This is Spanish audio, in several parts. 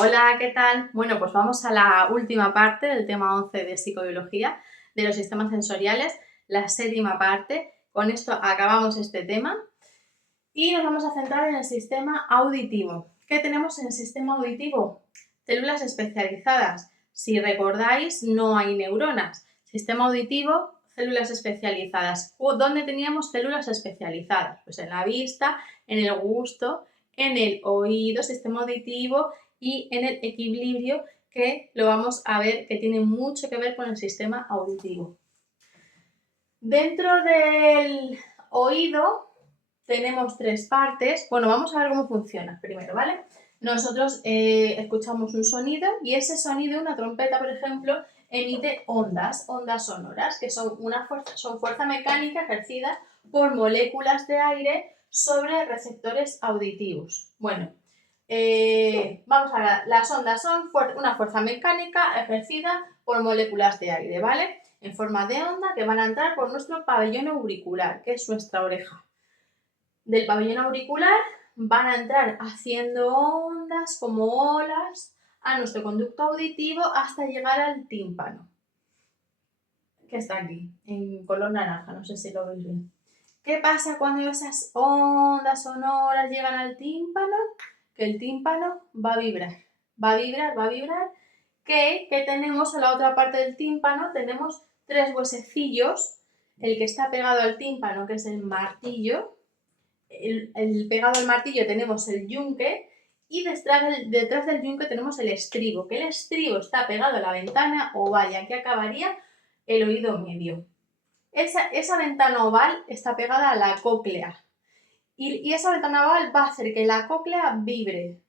Hola, ¿qué tal? Bueno, pues vamos a la última parte del tema 11 de psicobiología de los sistemas sensoriales, la séptima parte. Con esto acabamos este tema y nos vamos a centrar en el sistema auditivo. ¿Qué tenemos en el sistema auditivo? Células especializadas. Si recordáis, no hay neuronas. Sistema auditivo, células especializadas. ¿Dónde teníamos células especializadas? Pues en la vista, en el gusto, en el oído, sistema auditivo y en el equilibrio, que lo vamos a ver que tiene mucho que ver con el sistema auditivo. Dentro del oído tenemos tres partes. Bueno, vamos a ver cómo funciona primero, ¿vale? Nosotros escuchamos un sonido y ese sonido, una trompeta, por ejemplo, emite ondas sonoras, que son fuerza mecánica ejercida por moléculas de aire sobre receptores auditivos. Bueno, vamos a ver, las ondas son una fuerza mecánica ejercida por moléculas de aire, ¿vale? En forma de onda que van a entrar por nuestro pabellón auricular, que es nuestra oreja. Del pabellón auricular van a entrar haciendo ondas como olas a nuestro conducto auditivo hasta llegar al tímpano, que está aquí, en color naranja, no sé si lo veis bien. ¿Qué pasa cuando esas ondas sonoras llegan al tímpano? Que el tímpano va a vibrar, va a vibrar, que tenemos a la otra parte del tímpano, tenemos tres huesecillos, el que está pegado al tímpano, que es el martillo, el pegado al martillo tenemos el yunque y detrás del yunque tenemos el estribo, que el estribo está pegado a la ventana oval y aquí acabaría el oído medio. Esa ventana oval está pegada a la cóclea y esa ventana oval va a hacer que la cóclea vibre.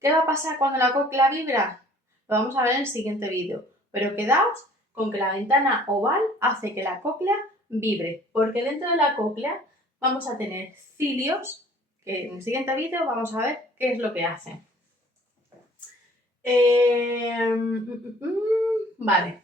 ¿Qué va a pasar cuando la cóclea vibra? Lo vamos a ver en el siguiente vídeo, pero quedaos con que la ventana oval hace que la cóclea vibre, porque dentro de la cóclea vamos a tener cilios, que en el siguiente vídeo vamos a ver qué es lo que hacen. Vale.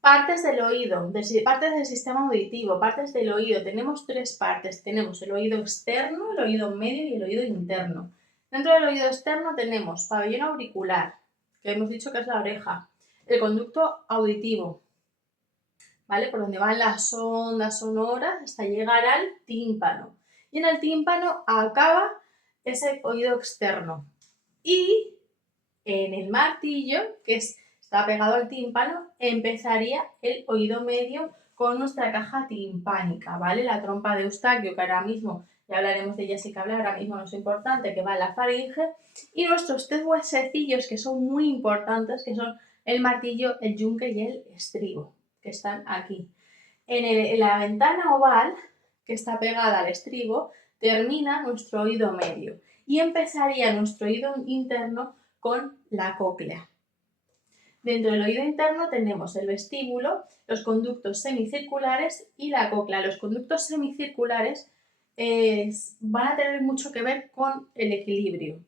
Partes del oído, partes del sistema auditivo, partes del oído. Tenemos tres partes. Tenemos el oído externo, el oído medio y el oído interno. Dentro del oído externo tenemos pabellón auricular, que hemos dicho que es la oreja, el conducto auditivo, ¿vale? Por donde van las ondas sonoras hasta llegar al tímpano. Y en el tímpano acaba ese oído externo. Y en el martillo, que está pegado al tímpano, empezaría el oído medio con nuestra caja timpánica, ¿vale? La trompa de Eustaquio, que ahora mismo, ya hablaremos de ella, sí que hablar, ahora mismo no es importante, que va en la faringe, y nuestros tres huesecillos, que son muy importantes, que son el martillo, el yunque y el estribo, que están aquí. En la ventana oval, que está pegada al estribo, termina nuestro oído medio y empezaría nuestro oído interno con la cóclea. Dentro del oído interno tenemos el vestíbulo, los conductos semicirculares y la cóclea. Los conductos semicirculares van a tener mucho que ver con el equilibrio.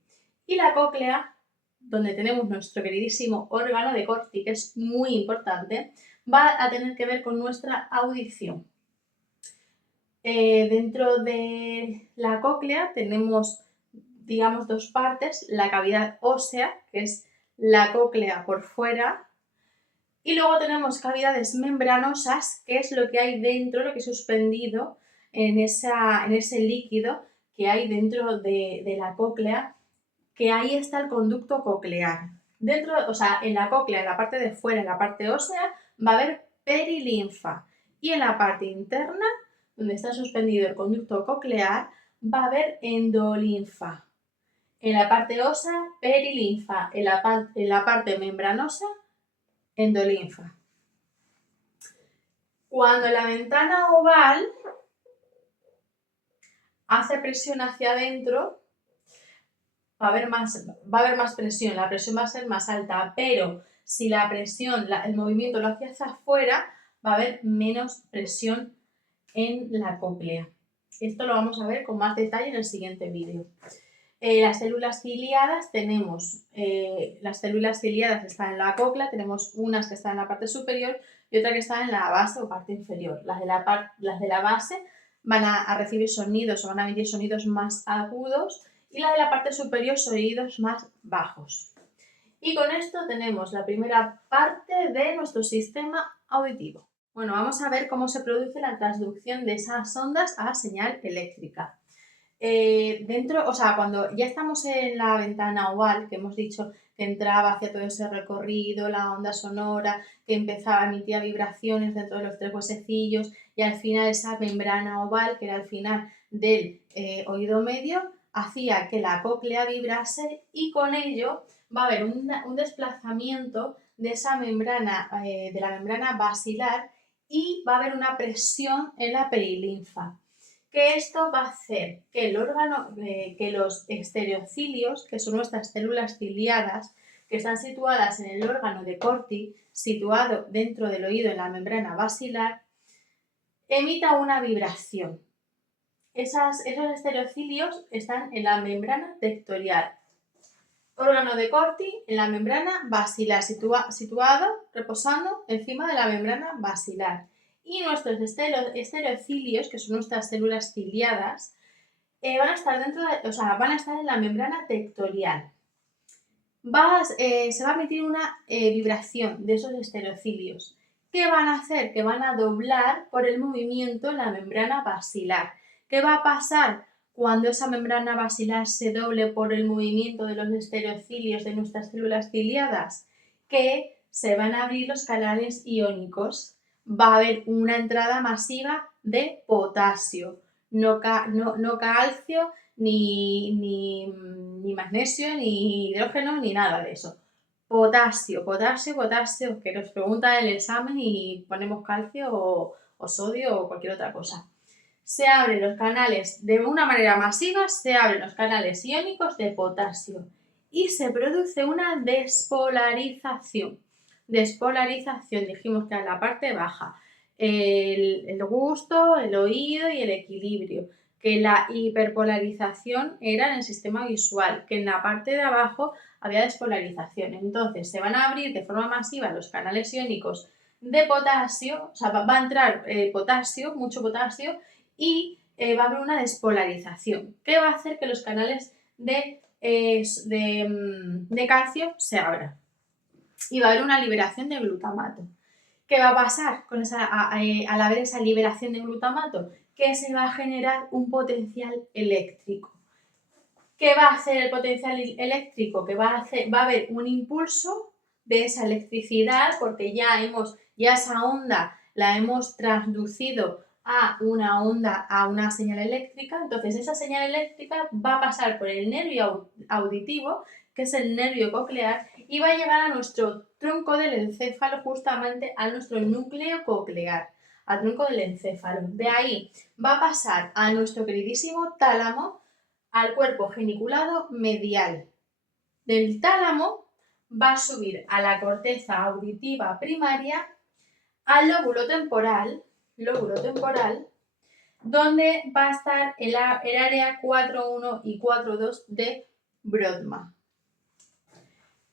Y la cóclea, donde tenemos nuestro queridísimo órgano de Corti, que es muy importante, va a tener que ver con nuestra audición. Dentro de la cóclea tenemos, digamos, dos partes, la cavidad ósea, que es la cóclea por fuera, y luego tenemos cavidades membranosas, que es lo que hay dentro, lo que es suspendido en ese líquido que hay dentro de la cóclea, que ahí está el conducto coclear. Dentro, o sea, en la cóclea, en la parte de fuera, en la parte ósea, va a haber perilinfa, y en la parte interna, donde está suspendido el conducto coclear, va a haber endolinfa. En la parte ósea, perilinfa. En la parte membranosa, endolinfa. Cuando la ventana oval hace presión hacia adentro, va a haber más presión, la presión va a ser más alta, pero si la presión, el movimiento lo hace hacia afuera, va a haber menos presión en la cóclea. Esto lo vamos a ver con más detalle en el siguiente vídeo. Las células ciliadas las células ciliadas están en la cóclea, tenemos unas que están en la parte superior y otra que está en la base o parte inferior. Las de la base van a recibir sonidos o van a emitir sonidos más agudos y las de la parte superior sonidos más bajos. Y con esto tenemos la primera parte de nuestro sistema auditivo. Bueno, vamos a ver cómo se produce la transducción de esas ondas a señal eléctrica. Cuando ya estamos en la ventana oval, que hemos dicho que entraba hacia todo ese recorrido, la onda sonora, que empezaba a emitir vibraciones dentro de los tres huesecillos y al final esa membrana oval, que era el final del oído medio, hacía que la cóclea vibrase y con ello va a haber un desplazamiento de esa membrana, de la membrana basilar y va a haber una presión en la perilinfa. Que esto va a hacer que el órgano, que los estereocilios, que son nuestras células ciliadas, que están situadas en el órgano de Corti, situado dentro del oído en la membrana basilar, emita una vibración. Esos estereocilios están en la membrana tectorial. Órgano de Corti en la membrana basilar, situado, reposando encima de la membrana basilar. Y nuestros estereocilios, que son nuestras células ciliadas, van a estar en la membrana tectorial. Se va a emitir una vibración de esos estereocilios. ¿Qué van a hacer? Que van a doblar por el movimiento en la membrana basilar. ¿Qué va a pasar cuando esa membrana basilar se doble por el movimiento de los estereocilios de nuestras células ciliadas? Que se van a abrir los canales iónicos. Va a haber una entrada masiva de potasio, no calcio, ni magnesio, ni hidrógeno, ni nada de eso. Potasio, que nos pregunta en el examen y ponemos calcio o sodio o cualquier otra cosa. Se abren los canales, de una manera masiva, se abren los canales iónicos de potasio y se produce una despolarización. Despolarización, dijimos que era la parte baja, el gusto, el oído y el equilibrio. Que la hiperpolarización era en el sistema visual, que en la parte de abajo había despolarización. Entonces se van a abrir de forma masiva los canales iónicos de potasio, o sea, va a entrar potasio, mucho potasio, y va a haber una despolarización, que va a hacer que los canales de calcio se abran. Y va a haber una liberación de glutamato. ¿Qué va a pasar al haber esa liberación de glutamato? Que se va a generar un potencial eléctrico. ¿Qué va a hacer el potencial eléctrico? Que va a haber un impulso de esa electricidad porque ya esa onda la hemos transducido a una onda, a una señal eléctrica. Entonces esa señal eléctrica va a pasar por el nervio auditivo, que es el nervio coclear, y va a llegar a nuestro tronco del encéfalo, justamente a nuestro núcleo coclear, al tronco del encéfalo. De ahí va a pasar a nuestro queridísimo tálamo, al cuerpo geniculado medial. Del tálamo va a subir a la corteza auditiva primaria, al lóbulo temporal, donde va a estar el área 4.1 y 4.2 de Brodmann.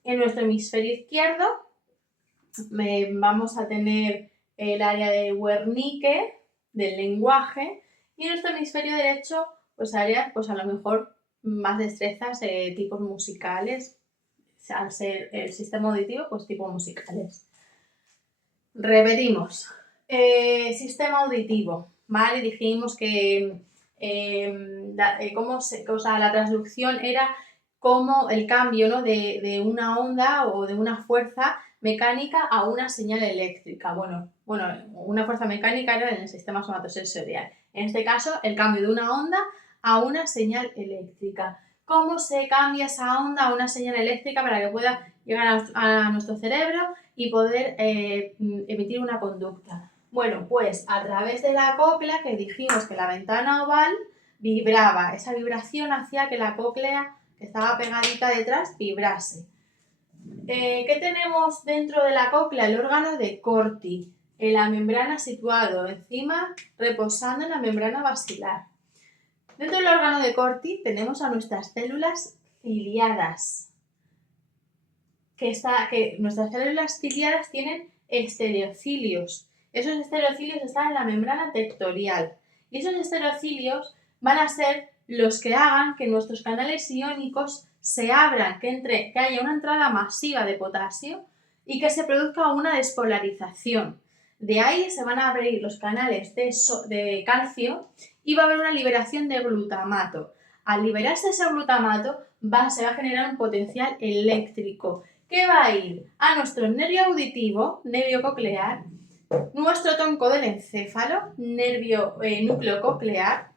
En nuestro hemisferio izquierdo vamos a tener el área de Wernicke, del lenguaje, y en nuestro hemisferio derecho, pues áreas, pues a lo mejor más destrezas, tipos musicales, al ser el sistema auditivo, pues tipos musicales. Repetimos. Sistema auditivo, ¿vale? Dijimos que la transducción era como el cambio, ¿no? de una onda o de una fuerza mecánica a una señal eléctrica. Bueno, una fuerza mecánica era en el sistema somatosensorial. En este caso, el cambio de una onda a una señal eléctrica. ¿Cómo se cambia esa onda a una señal eléctrica para que pueda llegar a nuestro cerebro y poder emitir una conducta? Bueno, pues a través de la cóclea, que dijimos que la ventana oval vibraba. Esa vibración hacía que la cóclea, que estaba pegadita detrás, vibrase. ¿Qué tenemos dentro de la cóclea? El órgano de Corti, en la membrana situado encima, reposando en la membrana basilar. Dentro del órgano de Corti tenemos a nuestras células ciliadas, que nuestras células ciliadas tienen estereocilios. Esos estereocilios están en la membrana tectorial y esos estereocilios van a ser los que hagan que nuestros canales iónicos se abran, que haya una entrada masiva de potasio y que se produzca una despolarización. De ahí se van a abrir los canales de calcio y va a haber una liberación de glutamato. Al liberarse ese glutamato se va a generar un potencial eléctrico que va a ir a nuestro nervio auditivo, nervio coclear, nuestro tronco del encéfalo, núcleo coclear.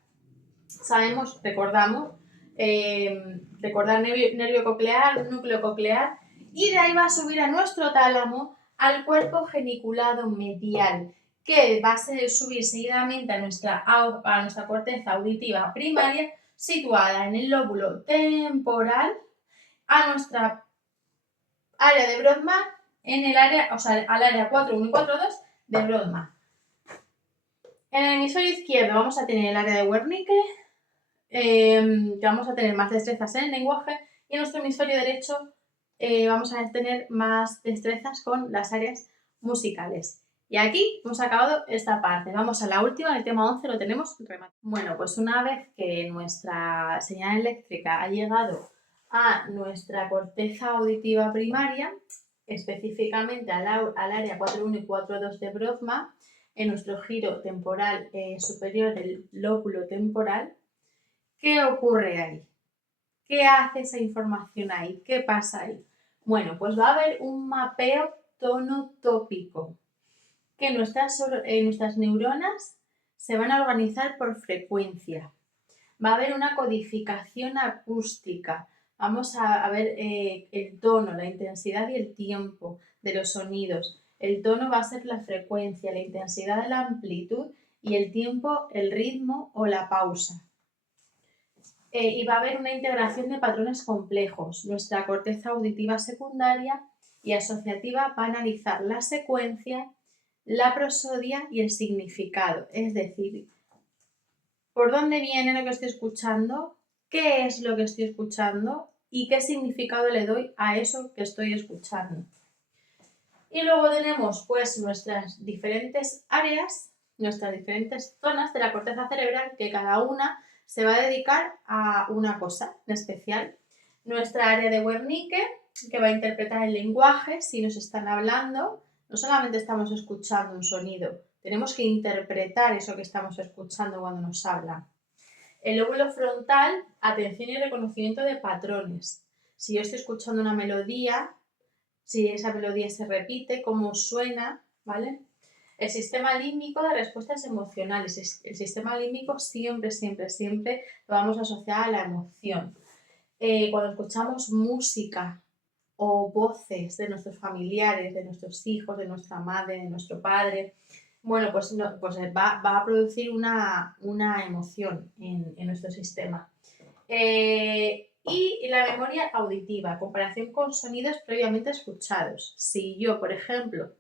Recordar nervio coclear, núcleo coclear, y de ahí va a subir a nuestro tálamo, al cuerpo geniculado medial, que va a subir seguidamente a nuestra corteza auditiva primaria, situada en el lóbulo temporal, a nuestra área de Brodmann, al área 4.1 y 4.2 de Brodmann. En el hemisferio izquierdo vamos a tener el área de Wernicke, que vamos a tener más destrezas en el lenguaje, y en nuestro hemisferio derecho vamos a tener más destrezas con las áreas musicales. Y aquí hemos acabado esta parte. Vamos a la última, el tema 11 lo tenemos rematado. Bueno, pues una vez que nuestra señal eléctrica ha llegado a nuestra corteza auditiva primaria, específicamente al área 4.1 y 4.2 de Brodmann, en nuestro giro temporal superior del lóbulo temporal, ¿qué ocurre ahí? ¿Qué hace esa información ahí? ¿Qué pasa ahí? Bueno, pues va a haber un mapeo tonotópico, que nuestras neuronas se van a organizar por frecuencia. Va a haber una codificación acústica. Vamos a ver el tono, la intensidad y el tiempo de los sonidos. El tono va a ser la frecuencia, la intensidad, la amplitud, y el tiempo, el ritmo o la pausa. Y va a haber una integración de patrones complejos. Nuestra corteza auditiva secundaria y asociativa va a analizar la secuencia, la prosodia y el significado. Es decir, ¿por dónde viene lo que estoy escuchando? ¿Qué es lo que estoy escuchando? ¿Y qué significado le doy a eso que estoy escuchando? Y luego tenemos pues nuestras diferentes áreas, nuestras diferentes zonas de la corteza cerebral, que cada una se va a dedicar a una cosa en especial. Nuestra área de Wernicke, que va a interpretar el lenguaje. Si nos están hablando, no solamente estamos escuchando un sonido, tenemos que interpretar eso que estamos escuchando cuando nos hablan. El lóbulo frontal, atención y reconocimiento de patrones. Si yo estoy escuchando una melodía, si esa melodía se repite, cómo suena, ¿vale? El sistema límbico de respuestas emocionales. El sistema límbico siempre lo vamos a asociar a la emoción. Cuando escuchamos música o voces de nuestros familiares, de nuestros hijos, de nuestra madre, de nuestro padre, bueno, pues va a producir una emoción en nuestro sistema. Y la memoria auditiva, comparación con sonidos previamente escuchados. Si yo, por ejemplo,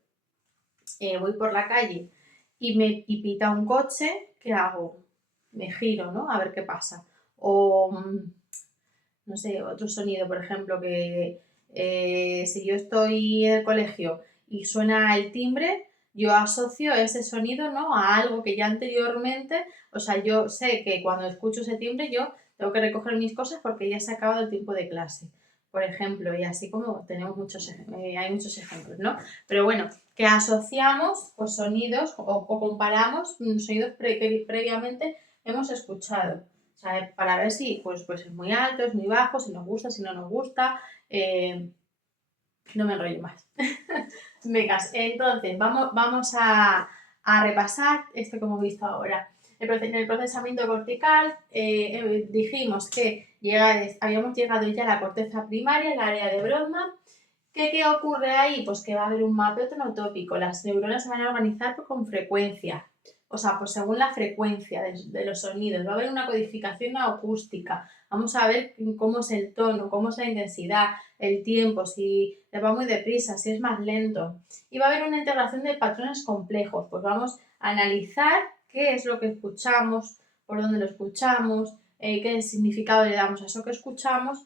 voy por la calle y pita un coche, ¿qué hago? Me giro, ¿no? A ver qué pasa. O, no sé, otro sonido, por ejemplo, que si yo estoy en el colegio y suena el timbre, yo asocio ese sonido, ¿no?, a algo que ya anteriormente, o sea, yo sé que cuando escucho ese timbre yo tengo que recoger mis cosas porque ya se ha acabado el tiempo de clase, por ejemplo, y así como tenemos hay muchos ejemplos, ¿no? Pero bueno, que asociamos pues, sonidos o comparamos sonidos que previamente hemos escuchado. O sea, para ver si pues es muy alto, es muy bajo, si nos gusta, si no nos gusta. No me enrollo más. Venga, entonces vamos a repasar esto que hemos visto ahora. En el procesamiento cortical dijimos que habíamos llegado ya a la corteza primaria, el área de Brodmann. ¿Qué ocurre ahí? Pues que va a haber un mapeo tonotópico. Las neuronas se van a organizar con frecuencia. O sea, pues según la frecuencia de los sonidos. Va a haber una codificación acústica. Vamos a ver cómo es el tono, cómo es la intensidad, el tiempo, si le va muy deprisa, si es más lento. Y va a haber una integración de patrones complejos. Pues vamos a analizar qué es lo que escuchamos, por dónde lo escuchamos, qué significado le damos a eso que escuchamos,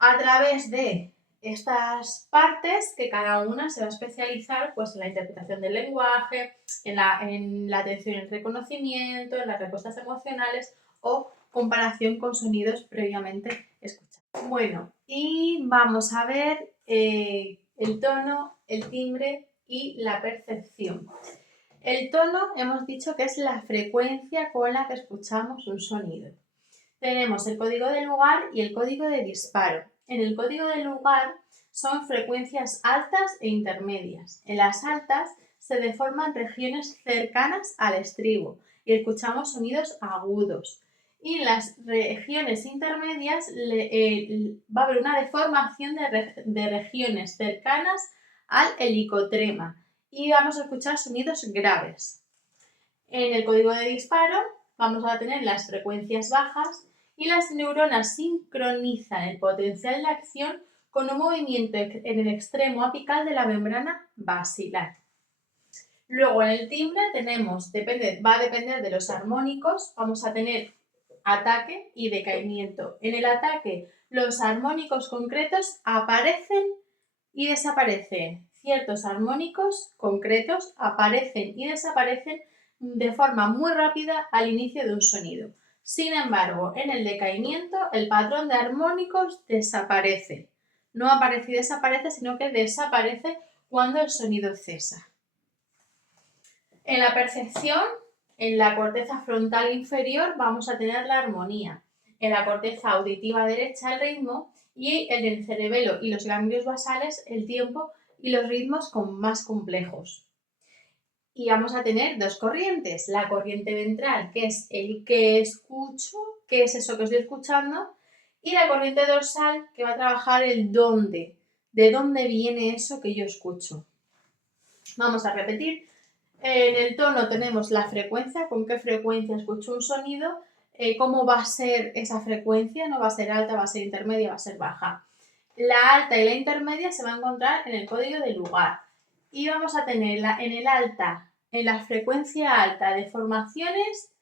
a través de estas partes que cada una se va a especializar pues, en la interpretación del lenguaje, en la atención y el reconocimiento, en las respuestas emocionales o comparación con sonidos previamente escuchados. Bueno, y vamos a ver el tono, el timbre y la percepción. El tono hemos dicho que es la frecuencia con la que escuchamos un sonido. Tenemos el código de lugar y el código de disparo. En el código de lugar son frecuencias altas e intermedias. En las altas se deforman regiones cercanas al estribo y escuchamos sonidos agudos. Y en las regiones intermedias va a haber una deformación de regiones cercanas al helicotrema y vamos a escuchar sonidos graves. En el código de disparo vamos a tener las frecuencias bajas y las neuronas sincronizan el potencial de acción con un movimiento en el extremo apical de la membrana basilar. Luego en el timbre va a depender de los armónicos, vamos a tener ataque y decaimiento. En el ataque los armónicos concretos aparecen y desaparecen. Ciertos armónicos concretos aparecen y desaparecen de forma muy rápida al inicio de un sonido. Sin embargo, en el decaimiento el patrón de armónicos desaparece. No aparece y desaparece, sino que desaparece cuando el sonido cesa. En la percepción, en la corteza frontal inferior vamos a tener la armonía. En la corteza auditiva derecha el ritmo y en el cerebelo y los ganglios basales el tiempo y los ritmos más complejos. Y vamos a tener dos corrientes, la corriente ventral, que es el que escucho, qué es eso que estoy escuchando, y la corriente dorsal, que va a trabajar el dónde, de dónde viene eso que yo escucho. Vamos a repetir. En el tono tenemos la frecuencia, con qué frecuencia escucho un sonido, cómo va a ser esa frecuencia, no va a ser alta, va a ser intermedia, va a ser baja. La alta y la intermedia se van a encontrar en el código de lugar y vamos a tener en la frecuencia alta, deformaciones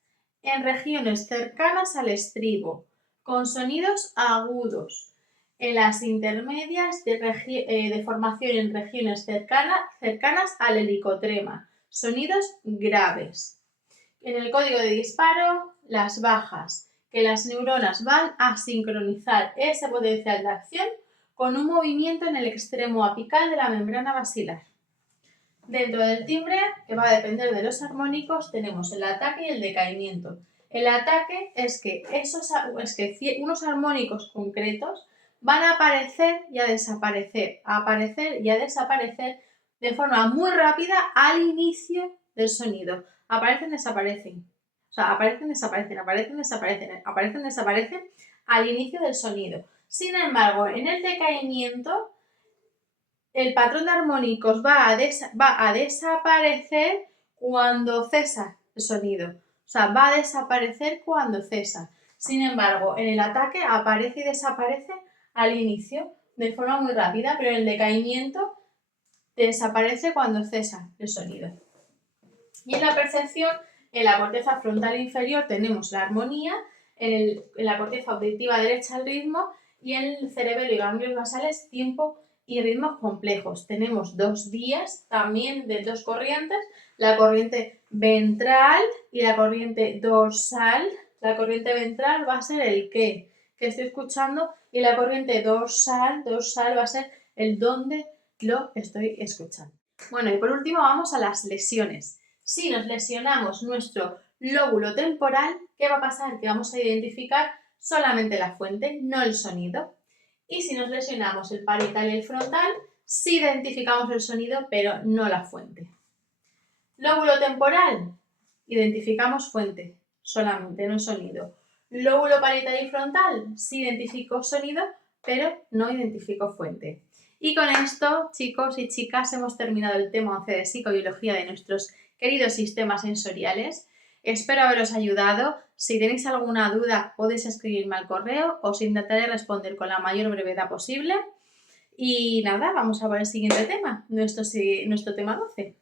en regiones cercanas al estribo, con sonidos agudos. En las intermedias, deformación en regiones cercanas al helicotrema, sonidos graves. En el código de disparo, las bajas, que las neuronas van a sincronizar ese potencial de acción con un movimiento en el extremo apical de la membrana basilar. Dentro del timbre, que va a depender de los armónicos, tenemos el ataque y el decaimiento. El ataque es que unos armónicos concretos van a aparecer y a desaparecer, de forma muy rápida al inicio del sonido. Aparecen, desaparecen. O sea, aparecen, desaparecen, aparecen, desaparecen, aparecen, desaparecen al inicio del sonido. Sin embargo, en el decaimiento, el patrón de armónicos va a desaparecer cuando cesa el sonido. O sea, va a desaparecer cuando cesa. Sin embargo, en el ataque aparece y desaparece al inicio de forma muy rápida, pero en el decaimiento desaparece cuando cesa el sonido. Y en la percepción, en la corteza frontal inferior tenemos la armonía, en la corteza auditiva derecha el ritmo y en el cerebelo y ganglios basales tiempo y ritmos complejos. Tenemos dos vías también de dos corrientes, la corriente ventral y la corriente dorsal. La corriente ventral va a ser el qué que estoy escuchando y la corriente dorsal va a ser el dónde lo estoy escuchando. Bueno, y por último vamos a las lesiones. Si nos lesionamos nuestro lóbulo temporal, ¿qué va a pasar? Que vamos a identificar solamente la fuente, no el sonido. Y si nos lesionamos el parietal y el frontal, sí identificamos el sonido, pero no la fuente. Lóbulo temporal, identificamos fuente, solamente, no sonido. Lóbulo parietal y frontal, sí identifico sonido, pero no identifico fuente. Y con esto, chicos y chicas, hemos terminado el tema 11 de psicobiología de nuestros queridos sistemas sensoriales. Espero haberos ayudado. Si tenéis alguna duda, podéis escribirme al correo, os intentaré responder con la mayor brevedad posible. Y nada, vamos a ver el siguiente tema, nuestro tema 12.